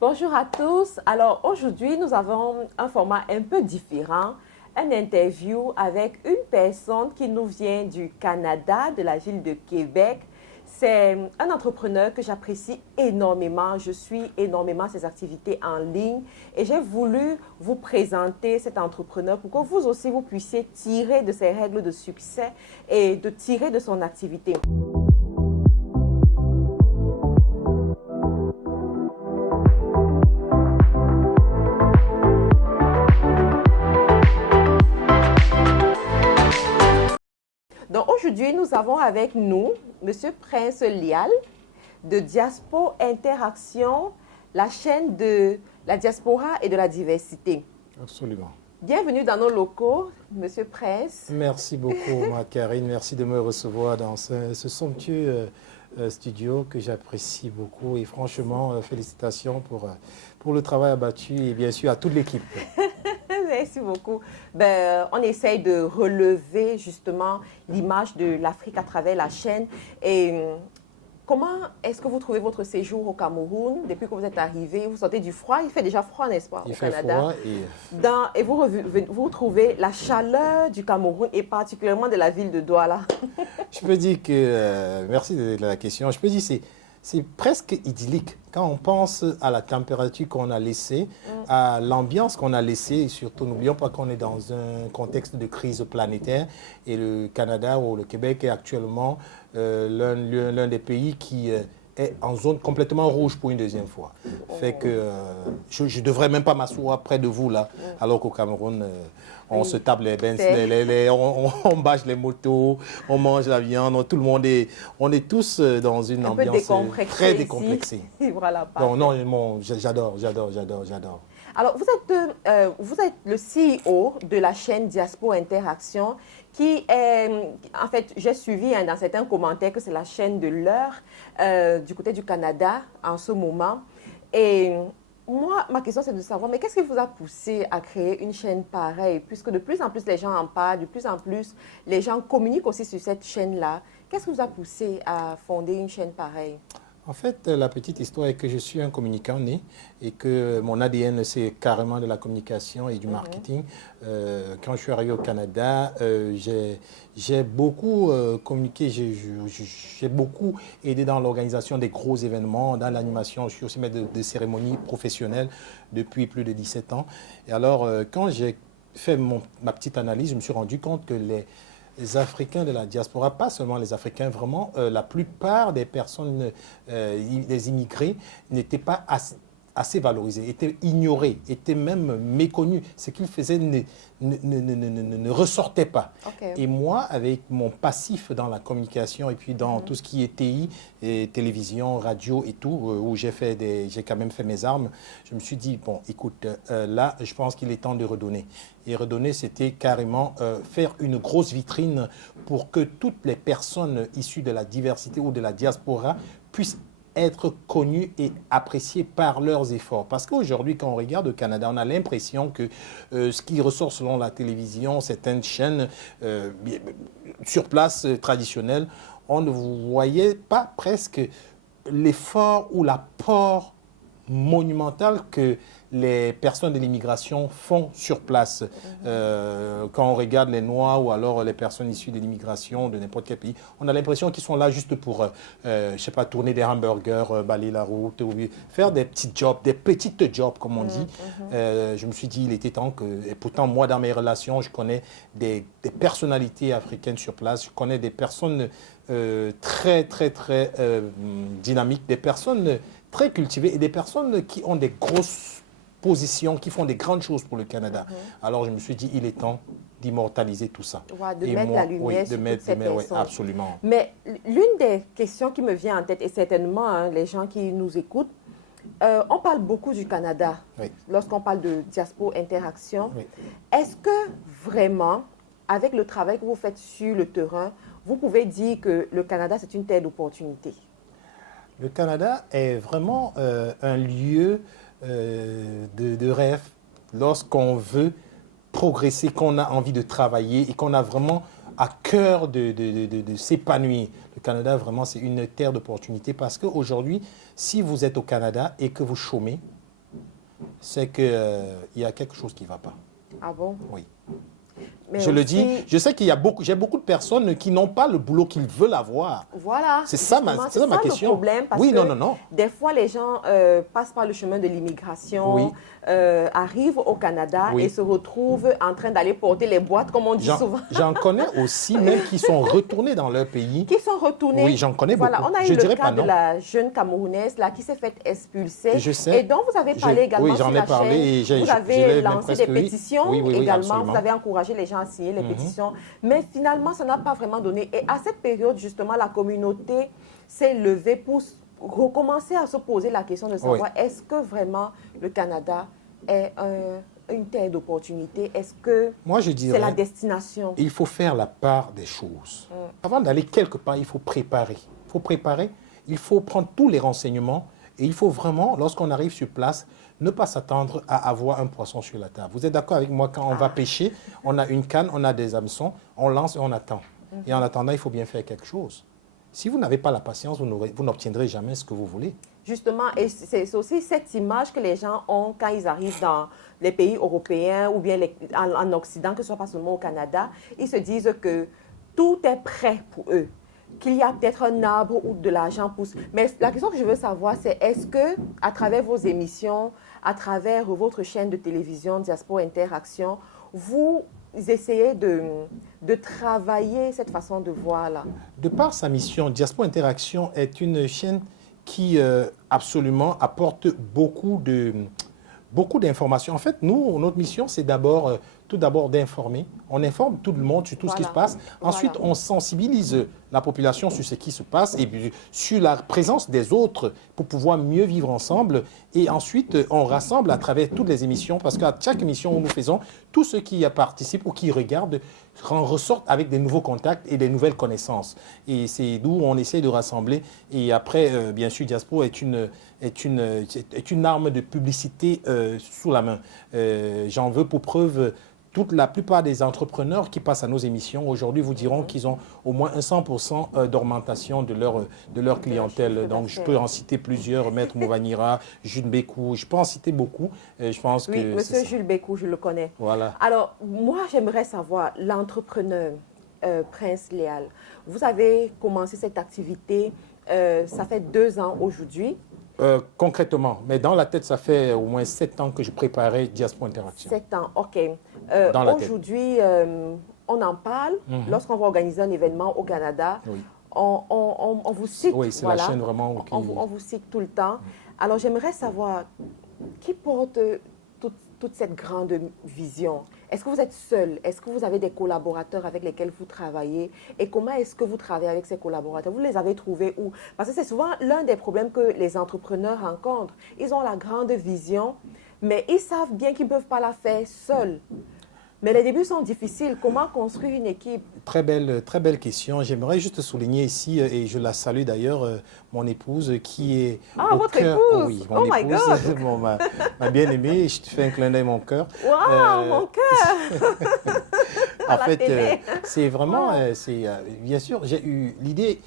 Bonjour à tous. Alors aujourd'hui, nous avons un format un peu différent, une interview avec une personne qui nous vient du Canada, de la ville de Québec. C'est un entrepreneur que j'apprécie énormément. Je suis énormément ses activités en ligne et j'ai voulu vous présenter cet entrepreneur pour que vous aussi vous puissiez tirer de ses règles de succès et de tirer de son activité. Donc aujourd'hui, nous avons avec nous Monsieur Prince Lial de Diaspo Interaction, la chaîne de la diaspora et de la diversité. Absolument. Bienvenue dans nos locaux, Monsieur Prince. Merci beaucoup, ma Karine. Merci de me recevoir dans ce somptueux studio que j'apprécie beaucoup. Et franchement, félicitations pour le travail abattu et bien sûr à toute l'équipe. Merci beaucoup. On essaye de relever justement l'image de l'Afrique à travers la chaîne. Et comment est-ce que vous trouvez votre séjour au Cameroun depuis que vous êtes arrivé? Vous sentez du froid? Il fait déjà froid, n'est-ce pas, au Canada? Il fait froid et vous trouvez la chaleur du Cameroun et particulièrement de la ville de Douala. Je peux dire que, merci de la question, je peux dire que c'est presque idyllique quand on pense à la température qu'on a laissée, à l'ambiance qu'on a laissée, et surtout n'oublions pas qu'on est dans un contexte de crise planétaire et le Canada ou le Québec est actuellement l'un des pays qui est en zone complètement rouge pour une deuxième fois. Fait que je ne devrais même pas m'asseoir près de vous là, alors qu'au Cameroun, on se tape les benz, on bâche les motos, on mange la viande, tout le monde on est tous dans une ambiance très décomplexée. Voilà, donc, non, j'adore. Alors, vous êtes le CEO de la chaîne Diaspo Interaction, qui est, en fait, j'ai suivi dans certains commentaires que c'est la chaîne de l'heure du côté du Canada en ce moment. Et moi, ma question, c'est de savoir, mais qu'est-ce qui vous a poussé à créer une chaîne pareille? Puisque de plus en plus, les gens en parlent, de plus en plus, les gens communiquent aussi sur cette chaîne-là. Qu'est-ce qui vous a poussé à fonder une chaîne pareille? En fait, la petite histoire est que je suis un communicant né et que mon ADN, c'est carrément de la communication et du marketing. Quand je suis arrivé au Canada, j'ai beaucoup communiqué, j'ai beaucoup aidé dans l'organisation des gros événements, dans l'animation. Je suis aussi maître de cérémonies professionnelles depuis plus de 17 ans. Et alors, quand j'ai fait ma petite analyse, je me suis rendu compte que les Africains de la diaspora, pas seulement les Africains, vraiment, la plupart des personnes, des immigrés, n'étaient pas assez valorisés, étaient ignorés, étaient même méconnus. Ce qu'ils faisaient ne ressortait pas. Okay. Et moi, avec mon passif dans la communication et puis dans tout ce qui est TI, et télévision, radio et tout, où j'ai quand même fait mes armes, je me suis dit, bon, écoute, là, je pense qu'il est temps de redonner. Et redonner, c'était carrément faire une grosse vitrine pour que toutes les personnes issues de la diversité ou de la diaspora puissent être connus et appréciés par leurs efforts. Parce qu'aujourd'hui, quand on regarde le Canada, on a l'impression que ce qui ressort selon la télévision, certaines chaînes sur place traditionnelles, on ne voyait pas presque l'effort ou l'apport monumental que les personnes de l'immigration font sur place. Quand on regarde les Noirs ou alors les personnes issues de l'immigration de n'importe quel pays, on a l'impression qu'ils sont là juste pour, je sais pas, tourner des hamburgers, balayer la route, ou faire des petits jobs, des petites jobs, comme on dit. Je me suis dit, il était temps que... Et pourtant, moi, dans mes relations, je connais des personnalités africaines sur place. Je connais des personnes très dynamiques, des personnes très cultivées et des personnes qui ont des grosses positions, qui font des grandes choses pour le Canada. Alors je me suis dit, il est temps d'immortaliser tout ça. Ouais, de mettre la lumière sur toutes ces personnes. Oui, absolument. Mais l'une des questions qui me vient en tête, et certainement les gens qui nous écoutent, on parle beaucoup du Canada lorsqu'on parle de Diaspo Interaction. Est-ce que vraiment, avec le travail que vous faites sur le terrain, vous pouvez dire que le Canada, c'est une terre d'opportunité? Le Canada est vraiment un lieu de rêve lorsqu'on veut progresser, qu'on a envie de travailler et qu'on a vraiment à cœur de s'épanouir. Le Canada, vraiment, c'est une terre d'opportunité parce qu'aujourd'hui, si vous êtes au Canada et que vous chômez, c'est qu'il y a quelque chose qui ne va pas. Ah bon? Oui. Mais Je le aussi, dis, je sais qu'il y a j'ai beaucoup de personnes qui n'ont pas le boulot qu'ils veulent avoir. voilà. C'est ça ma question. Le problème parce Oui, que non. des fois, les gens passent par le chemin de l'immigration, Oui. Arrivent au Canada Oui. et se retrouvent en train d'aller porter les boîtes, comme on dit souvent. J'en connais aussi, même qui sont retournés dans leur pays. Qui sont retournés. Oui, j'en connais voilà, beaucoup. On a Je eu le dirais cas pas de non. la jeune Camerounaise là, qui s'est faite expulser. Je sais. Et dont vous avez parlé également oui, sur j'en la ai parlé et chaîne. Vous je avez l'ai lancé presque, des oui. pétitions Oui, également. absolument. Vous avez encouragé les gens à signer les pétitions. Mais finalement, ça n'a pas vraiment donné. Et à cette période, justement, la communauté s'est levée pour recommencer à se poser la question de savoir est-ce que vraiment le Canada est une terre d'opportunité? Est-ce que c'est la destination? Il faut faire la part des choses. Avant d'aller quelque part, il faut préparer. Il faut préparer, il faut prendre tous les renseignements et il faut vraiment, lorsqu'on arrive sur place, ne pas s'attendre à avoir un poisson sur la table. Vous êtes d'accord avec moi, quand on va pêcher, on a une canne, on a des hameçons, on lance et on attend. Et en attendant, il faut bien faire quelque chose. Si vous n'avez pas la patience, vous n'obtiendrez jamais ce que vous voulez. Justement, et c'est aussi cette image que les gens ont quand ils arrivent dans les pays européens ou bien en Occident, que ce soit pas seulement au Canada. Ils se disent que tout est prêt pour eux, qu'il y a peut-être un arbre où de l'argent pousse. Mais la question que je veux savoir, c'est est-ce que, à travers vos émissions, à travers votre chaîne de télévision Diaspora Interaction, vous essayez de travailler cette façon de voir-là? De par sa mission, Diaspora Interaction est une chaîne qui absolument apporte beaucoup d'informations. En fait, nous, notre mission, c'est tout d'abord d'informer. On informe tout le monde sur tout ce qui se passe. Ensuite, on sensibilise la population sur ce qui se passe et puis sur la présence des autres pour pouvoir mieux vivre ensemble. Et ensuite, on rassemble à travers toutes les émissions parce qu'à chaque émission où nous faisons, tous ceux qui y participent ou qui regardent ressortent avec des nouveaux contacts et des nouvelles connaissances. Et c'est d'où on essaie de rassembler. Et après, bien sûr, Diaspora est une arme de publicité sous la main. J'en veux pour preuve la plupart des entrepreneurs qui passent à nos émissions aujourd'hui vous diront qu'ils ont au moins un 100% d'augmentation de leur clientèle. Donc, je peux en citer plusieurs, Maître Mouvanira, Jules Bécou, je peux en citer beaucoup. Je pense oui, que Monsieur Jules Bécou, je le connais. Voilà. Alors, moi, j'aimerais savoir, l'entrepreneur Prince Léal, vous avez commencé cette activité, ça fait 2 ans aujourd'hui. Concrètement, mais dans la tête, ça fait au moins 7 ans que je préparais Diaspora Interaction. 7 ans, OK. Aujourd'hui, on en parle. Lorsqu'on va organiser un événement au Canada, on vous cite. Oui, c'est la chaîne vraiment. On vous cite tout le temps. Alors, j'aimerais savoir, qui porte toute cette grande vision? Est-ce que vous êtes seul? Est-ce que vous avez des collaborateurs avec lesquels vous travaillez? Et comment est-ce que vous travaillez avec ces collaborateurs? Vous les avez trouvés où? Parce que c'est souvent l'un des problèmes que les entrepreneurs rencontrent. Ils ont la grande vision, mais ils savent bien qu'ils ne peuvent pas la faire seuls. Mais les débuts sont difficiles. Comment construire une équipe? Très belle question. J'aimerais juste souligner ici, et je la salue d'ailleurs, mon épouse qui est votre épouse? Oui, mon épouse, my God! ma bien-aimée. Je te fais un clin d'œil, mon cœur. Wow, mon cœur! En fait, c'est vraiment, bien sûr, j'ai eu l'idée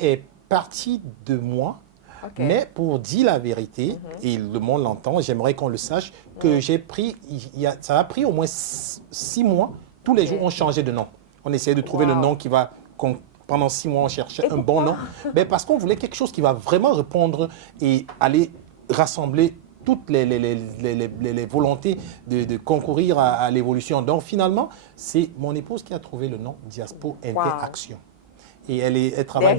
est partie de moi. Okay. Mais pour dire la vérité, et le monde l'entend, j'aimerais qu'on le sache, que ça a pris au moins 6 mois. Tous les jours, on changeait de nom. On essayait de trouver le nom qui va... Pendant 6 mois, on cherchait un bon nom. Mais parce qu'on voulait quelque chose qui va vraiment répondre et aller rassembler toutes les volontés de concourir à l'évolution. Donc finalement, c'est mon épouse qui a trouvé le nom Diaspora Interaction. Et elle travaille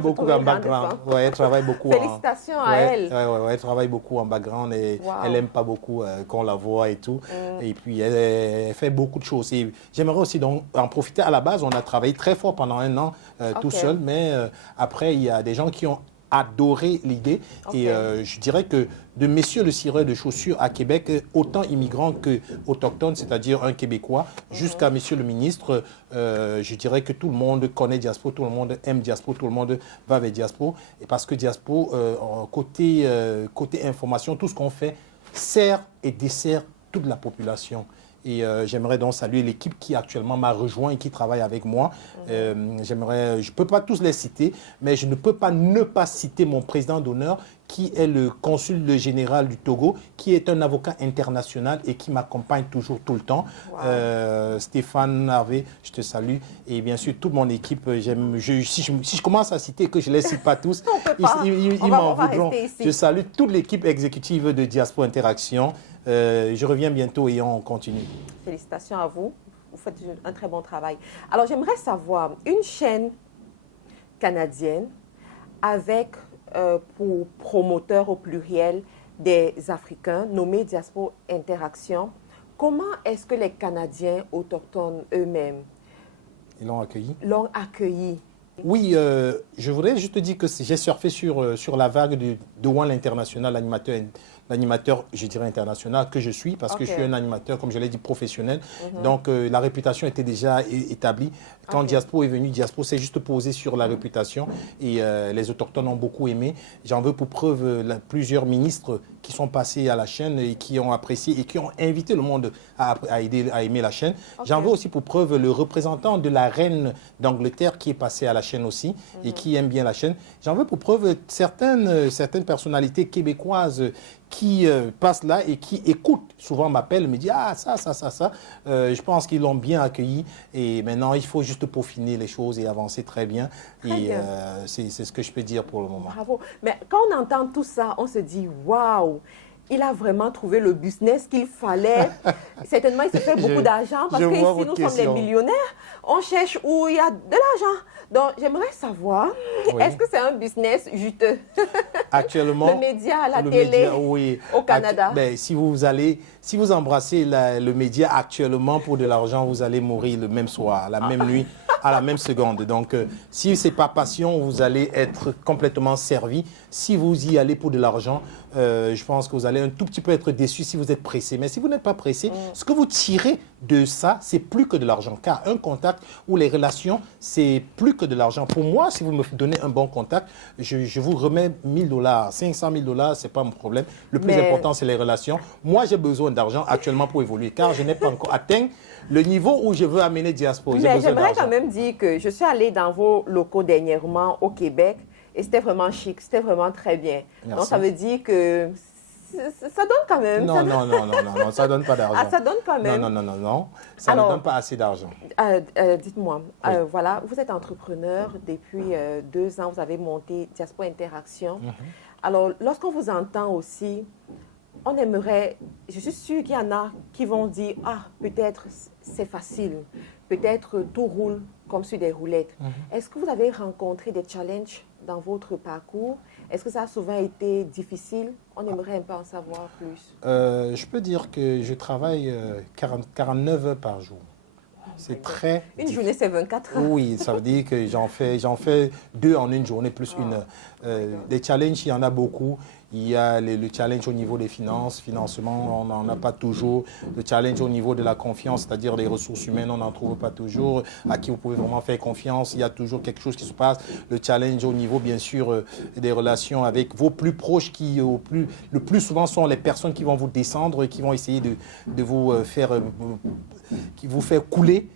beaucoup en background. Ouais, elle travaille beaucoup. Félicitations à elle. Elle travaille beaucoup en background et elle n'aime pas beaucoup qu'on la voit et tout. Et puis, elle fait beaucoup de choses. Et j'aimerais aussi donc en profiter. À la base, on a travaillé très fort pendant 1 an tout seul, mais après, il y a des gens qui ont adoré l'idée. Et je dirais que de Messieurs le cireur de chaussures à Québec, autant immigrants qu'autochtones, c'est-à-dire un Québécois, jusqu'à Monsieur le ministre, je dirais que tout le monde connaît Diaspora, tout le monde aime Diaspora, tout le monde va vers Diaspora. Et parce que Diaspora, côté information, tout ce qu'on fait sert et dessert toute la population. Et j'aimerais donc saluer l'équipe qui actuellement m'a rejoint et qui travaille avec moi. Je ne peux pas tous les citer, mais je ne peux pas ne pas citer mon président d'honneur qui est le consul général du Togo, qui est un avocat international et qui m'accompagne toujours tout le temps. Wow. Stéphane Harvey, je te salue. Et bien sûr, toute mon équipe, si je commence à citer, que je ne les cite pas tous, ils m'en voudront. Je salue toute l'équipe exécutive de Diaspora Interaction. Je reviens bientôt et on continue. Félicitations à vous. Vous faites un très bon travail. Alors, j'aimerais savoir, une chaîne canadienne avec pour promoteur au pluriel des Africains nommés Diaspora Interaction, comment est-ce que les Canadiens autochtones eux-mêmes l'ont accueilli? Oui, je voudrais juste te dire que j'ai surfé sur la vague de One l'International, l'animateur, je dirais international, que je suis, parce que je suis un animateur, comme je l'ai dit, professionnel. Donc, la réputation était déjà établie. Quand Diaspora est venu, Diaspora s'est juste posé sur la réputation et les Autochtones ont beaucoup aimé. J'en veux pour preuve plusieurs ministres qui sont passés à la chaîne et qui ont apprécié et qui ont invité le monde à aimer la chaîne. J'en veux aussi pour preuve le représentant de la reine d'Angleterre qui est passé à la chaîne aussi et qui aime bien la chaîne. J'en veux pour preuve certaines personnalités québécoises qui passent là et qui écoutent, souvent m'appellent, me disent « Ah, ça. » Je pense qu'ils l'ont bien accueilli et maintenant, il faut juste peaufiner les choses et avancer très bien. C'est ce que je peux dire pour le moment. Bravo. Mais quand on entend tout ça, on se dit « Waouh !» Il a vraiment trouvé le business qu'il fallait. Certainement, il se fait beaucoup d'argent parce qu'ici, nous sommes les millionnaires. On cherche où il y a de l'argent. Donc, j'aimerais savoir, est-ce que c'est un business juteux? Actuellement, le média, la télé, au Canada. Si vous embrassez le média actuellement pour de l'argent, vous allez mourir le même soir, la même nuit, à la même seconde. Donc, si ce n'est pas passion, vous allez être complètement servi. Si vous y allez pour de l'argent, je pense que vous allez un tout petit peu être déçu si vous êtes pressé. Mais si vous n'êtes pas pressé, ce que vous tirez de ça, c'est plus que de l'argent. Car un contact ou les relations, c'est plus que de l'argent. Pour moi, si vous me donnez un bon contact, je vous remets 1 000 $, 500 000 $, ce n'est pas mon problème. Le plus important, c'est les relations. Moi, j'ai besoin d'argent actuellement pour évoluer, car je n'ai pas encore atteint le niveau où je veux amener Diaspora. Mais j'aimerais quand même dire que je suis allée dans vos locaux dernièrement au Québec et c'était vraiment chic, c'était vraiment très bien. Merci. Donc, ça veut dire que ça donne quand même. Non, ça ne donne pas d'argent. Ça donne quand même. Non. Ça ne donne pas assez d'argent. Dites-moi, voilà, vous êtes entrepreneur depuis 2 ans, vous avez monté Diaspora Interaction. Alors, lorsqu'on vous entend aussi, on aimerait, je suis sûre qu'il y en a qui vont dire, ah, peut-être c'est facile, peut-être tout roule comme sur des roulettes. Est-ce que vous avez rencontré des challenges dans votre parcours? Est-ce que ça a souvent été difficile? On aimerait un peu en savoir plus. Je peux dire que je travaille 49 heures par jour. C'est très Une journée, c'est 24 heures. Oui, ça veut dire que j'en fais 2 en une journée plus 1 heure. Des challenges, il y en a beaucoup. Il y a le challenge au niveau des financement, on n'en a pas toujours. Le challenge au niveau de la confiance, c'est-à-dire les ressources humaines, on n'en trouve pas toujours. À qui vous pouvez vraiment faire confiance, il y a toujours quelque chose qui se passe. Le challenge au niveau, bien sûr, des relations avec vos plus proches qui, le plus souvent, sont les personnes qui vont vous descendre et qui vont essayer de vous faire couler.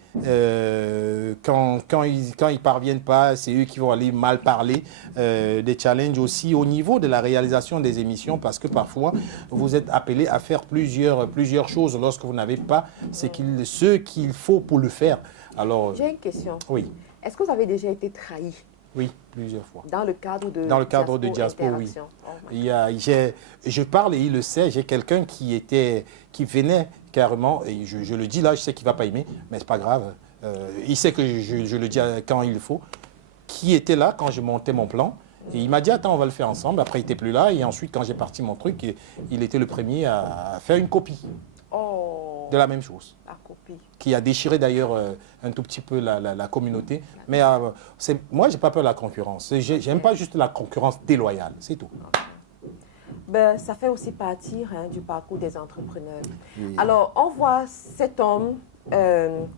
Quand ils parviennent pas, c'est eux qui vont aller mal parler. Des challenges aussi au niveau de la réalisation des émissions, parce que parfois vous êtes appelé à faire plusieurs choses lorsque vous n'avez pas ce qu'il faut pour le faire. Alors, j'ai une question. Oui. Est-ce que vous avez déjà été trahi? Oui, plusieurs fois. Dans le cadre de Diaspora, oui. Je parle et il le sait, j'ai quelqu'un qui venait carrément, et je le dis là, je sais qu'il ne va pas aimer, mais ce n'est pas grave. Il sait que je le dis quand il le faut. Qui était là quand je montais mon plan. Et il m'a dit, attends, on va le faire ensemble. Après, il n'était plus là. Et ensuite, quand j'ai parti mon truc, il était le premier à faire une copie de la même chose. La copie. Qui a déchiré d'ailleurs un tout petit peu la communauté. Mais moi, je n'ai pas peur de la concurrence. Je n'aime pas juste la concurrence déloyale, c'est tout. Ça fait aussi partie du parcours des entrepreneurs. Oui. Alors, on voit cet homme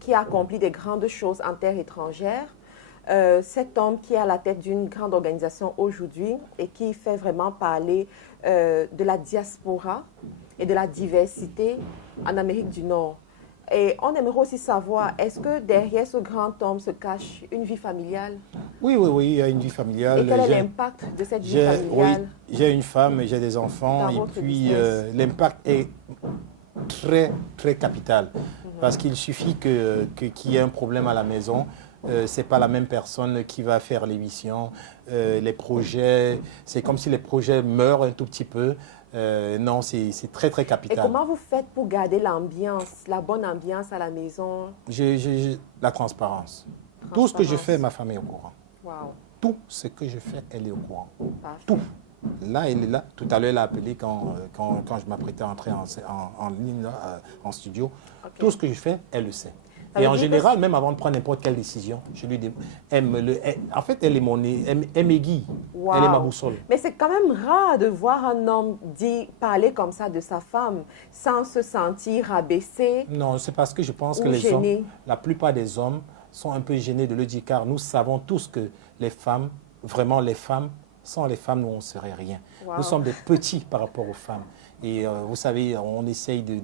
qui a accompli des grandes choses en terre étrangère, cet homme qui est à la tête d'une grande organisation aujourd'hui et qui fait vraiment parler de la diaspora et de la diversité en Amérique du Nord. Et on aimerait aussi savoir, est-ce que derrière ce grand homme se cache une vie familiale? Oui, oui, oui, il y a une vie familiale. Et quel est l'impact de cette vie familiale? Oui, j'ai une femme, j'ai des enfants, et puis l'impact est très, très capital. Parce qu'il suffit qu'il y ait un problème à la maison. Ce n'est pas la même personne qui va faire l'émission. Les projets, c'est comme si les projets meurent un tout petit peu. Non, c'est très, très capital. Et comment vous faites pour garder l'ambiance, la bonne ambiance à la maison? La transparence. Tout ce que je fais, ma femme est au courant. Wow. Tout ce que je fais, elle est au courant. Parfait. Tout. Là, elle est là. Tout à l'heure, elle a appelé quand je m'apprêtais à entrer en ligne, là, en studio. Okay. Tout ce que je fais, elle le sait. Et en général, même avant de prendre n'importe quelle décision, je lui dis, en fait, elle m'aiguille. Wow. Elle est ma boussole. Mais c'est quand même rare de voir un homme parler comme ça de sa femme sans se sentir abaissé. Non, c'est parce que je pense que les hommes, la plupart des hommes sont un peu gênés de le dire, car nous savons tous que les femmes, vraiment les femmes, sans les femmes, nous, on ne serait rien. Wow. Nous sommes des petits par rapport aux femmes. Et vous savez, on essaye de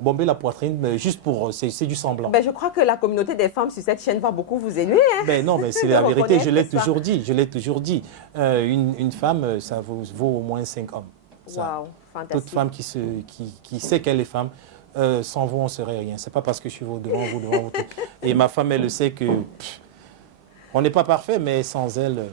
bomber la poitrine, mais juste pour... C'est du semblant. Ben, je crois que la communauté des femmes sur cette chaîne va beaucoup vous aimer. Hein? Ben non, mais c'est la vérité, je l'ai toujours dit. Je l'ai toujours dit. Une femme, ça vaut au moins 5 hommes. Wow, fantastique. Toute femme qui sait qu'elle est femme, sans vous, on ne serait rien. Ce n'est pas parce que je suis devant vous. Et ma femme, elle le sait que... on n'est pas parfait, mais sans elle,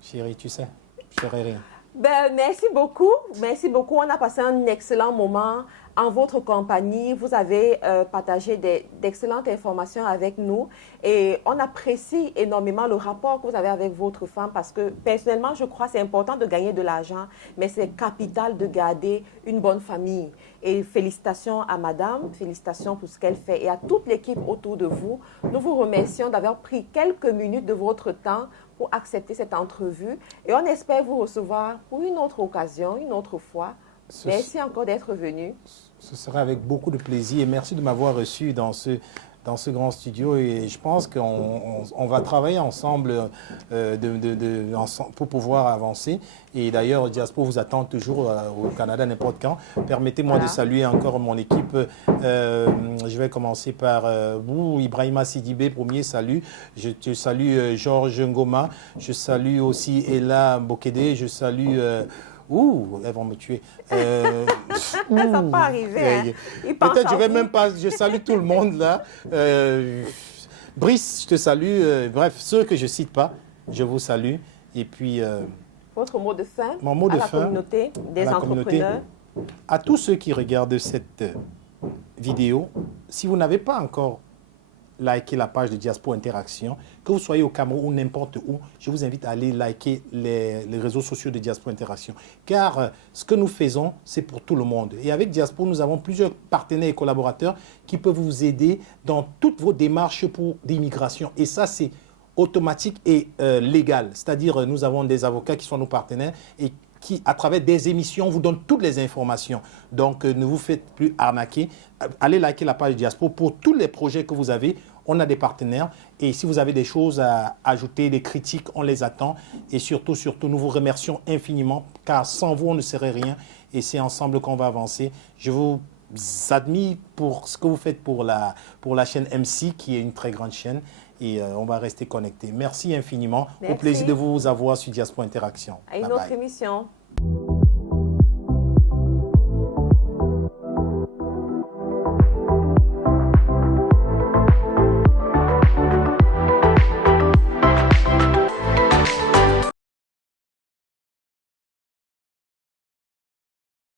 chérie, tu sais, je ne serais rien. Ben, merci beaucoup. Merci beaucoup. On a passé un excellent moment en votre compagnie. Vous avez partagé d'excellentes informations avec nous et on apprécie énormément le rapport que vous avez avec votre femme parce que personnellement, je crois que c'est important de gagner de l'argent, mais c'est capital de garder une bonne famille. Et félicitations à madame, félicitations pour ce qu'elle fait et à toute l'équipe autour de vous. Nous vous remercions d'avoir pris quelques minutes de votre temps pour accepter cette entrevue et on espère vous recevoir pour une autre occasion, une autre fois. Merci encore d'être venu. Ce sera avec beaucoup de plaisir et merci de m'avoir reçu dans ce grand studio et je pense qu'on va travailler ensemble pour pouvoir avancer. Et d'ailleurs, Diaspo vous attend toujours au Canada n'importe quand. Permettez-moi de saluer encore mon équipe. Je vais commencer par vous, Ibrahima Sidibé, premier salut. Je te salue Georges Ngoma. Je salue aussi Ella Bokede. Je salue... ouh, elles vont me tuer. Ça ne va pas arriver. Peut-être je vais même pas. Je salue tout le monde là. Brice, je te salue. Bref, ceux que je cite pas, je vous salue. Et puis. Votre mot de fin. Mon mot de fin. À la communauté des entrepreneurs. À tous ceux qui regardent cette vidéo, si vous n'avez pas encore liker la page de Diaspo Interaction, que vous soyez au Cameroun ou n'importe où, je vous invite à aller liker les réseaux sociaux de Diaspo Interaction. Car ce que nous faisons, c'est pour tout le monde. Et avec Diaspo, nous avons plusieurs partenaires et collaborateurs qui peuvent vous aider dans toutes vos démarches pour l'immigration. Et ça, c'est automatique et légal. C'est-à-dire, nous avons des avocats qui sont nos partenaires et qui, à travers des émissions, vous donnent toutes les informations. Donc, ne vous faites plus arnaquer. Allez liker la page Diaspo pour tous les projets que vous avez. On a des partenaires. Et si vous avez des choses à ajouter, des critiques, on les attend. Et surtout, nous vous remercions infiniment, car sans vous, on ne serait rien. Et c'est ensemble qu'on va avancer. Je vous admire pour ce que vous faites pour la chaîne MC, qui est une très grande chaîne. Et on va rester connectés. Merci infiniment. Merci. Au plaisir de vous avoir sur Diaspo Interaction. À une autre émission.